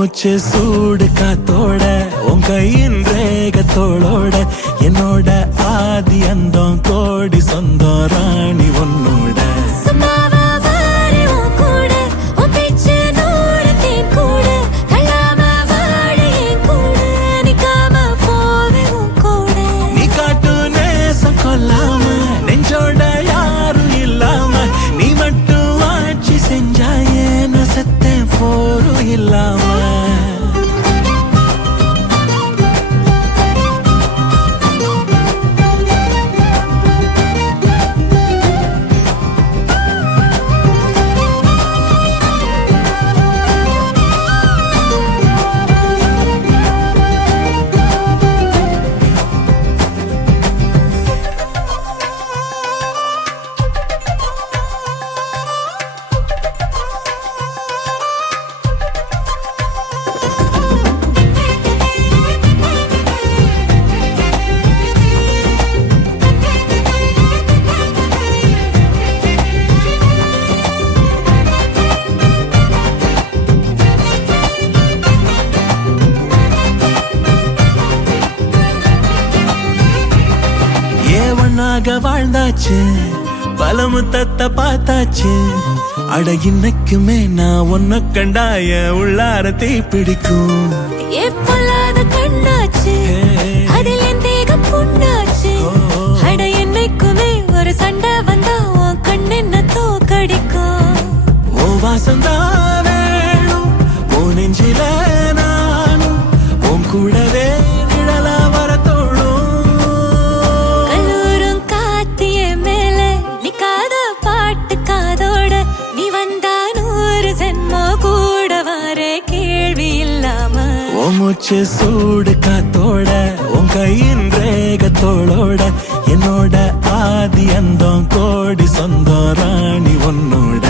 மூச்சு சூடு காத்தோட உன் கையின் ரேகத்தோளோட என்னோட ஆதி அந்தம் கோடி சொந்தம் ராணி உன்னோட நீ காட்டு நேசம் கொல்லாம நெஞ்சோட யாரும் இல்லாம நீ மட்டும் ஆட்சி செஞ்சாயே நசத்தேன் போரும் இல்லாம வாழ்ந்தாச்சு பல முத்தத்தை பார்த்தாச்சு அட இன்னைக்குமே நான் உன்ன கண்டாய உள்ளார தீ பிடிக்கும் கண்ணாச்சு அதில் என் தேகம் புண்ணாச்சு அட என்னைக்குமே ஒரு சண்டை வந்தா உன் கண்ணென்ன தோக்கடிக்கும் ஓ வாசந்தான் வேணும் ஓ நெஞ்சில நானும் உன் கூடவே நிழலா வர தோணும் மூச்சு சூடு காத்தோட உன் கையின் ரேகத்தோளோட என்னோட ஆதி அந்தம் கோடி சொந்தம் ராணி உன்னோட